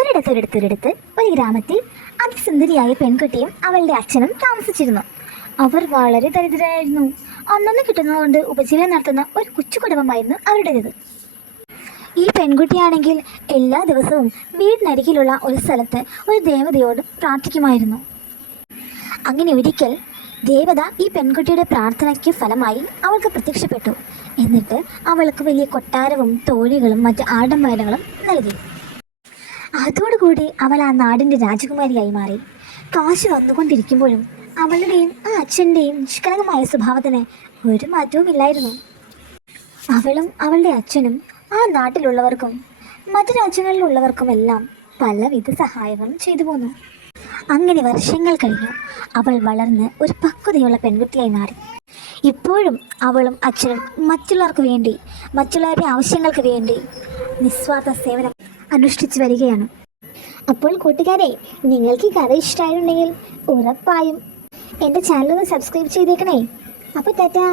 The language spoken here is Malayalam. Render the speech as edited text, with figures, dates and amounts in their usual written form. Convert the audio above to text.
ഒരിടത്തൊരിടത്തൊരിടത്ത് ഒരു ഗ്രാമത്തിൽ അതിസുന്ദരിയായ പെൺകുട്ടിയും അവളുടെ അച്ഛനും താമസിച്ചിരുന്നു. അവർ വളരെ ദരിദ്രരായിരുന്നു. അന്നന്ന് കിട്ടുന്നതുകൊണ്ട് ഉപജീവനം നടത്തുന്ന ഒരു കൊച്ചു കുടുംബമായിരുന്നു അവരുടേത്. ഈ പെൺകുട്ടിയാണെങ്കിൽ എല്ലാ ദിവസവും വീടിനരികിലുള്ള ഒരു സ്ഥലത്ത് ഒരു ദേവതയോട് പ്രാർത്ഥിക്കുമായിരുന്നു. അങ്ങനെ ഒരിക്കൽ ദേവത ഈ പെൺകുട്ടിയുടെ പ്രാർത്ഥനയ്ക്ക് ഫലമായി അവൾക്ക് പ്രത്യക്ഷപ്പെട്ടു. എന്നിട്ട് അവൾക്ക് വലിയ കൊട്ടാരവും തോഴികളും മറ്റ് ആഡംബരങ്ങളും നൽകി. അതോടുകൂടി അവൾ ആ നാടിൻ്റെ രാജകുമാരിയായി മാറി. കാശ് വന്നുകൊണ്ടിരിക്കുമ്പോഴും അവളുടെയും ആ അച്ഛൻ്റെയും നിഷ്കളങ്കമായ സ്വഭാവത്തിന് ഒരു മാറ്റവുമില്ലായിരുന്നു. അവളും അവളുടെ അച്ഛനും ആ നാട്ടിലുള്ളവർക്കും മറ്റു രാജ്യങ്ങളിലുള്ളവർക്കുമെല്ലാം പലവിധ സഹായങ്ങളും ചെയ്തു പോന്നു. അങ്ങനെ വർഷങ്ങൾ കഴിഞ്ഞു. അവൾ വളർന്ന് ഒരു പക്വതയുള്ള പെൺകുട്ടിയായി മാറി. ഇപ്പോഴും അവളും അച്ഛനും മറ്റുള്ളവരുടെ ആവശ്യങ്ങൾക്ക് വേണ്ടി നിസ്വാർത്ഥ സേവനം അനുഷ്ഠിച്ചു വരികയാണ്. അപ്പോൾ കൂട്ടുകാരെ, നിങ്ങൾക്ക് ഈ കഥ ഇഷ്ടമായിട്ടുണ്ടെങ്കിൽ ഉറപ്പായും എൻ്റെ ചാനൽ ഒന്ന് സബ്സ്ക്രൈബ് ചെയ്തേക്കണേ. അപ്പോൾ ടാറ്റാ.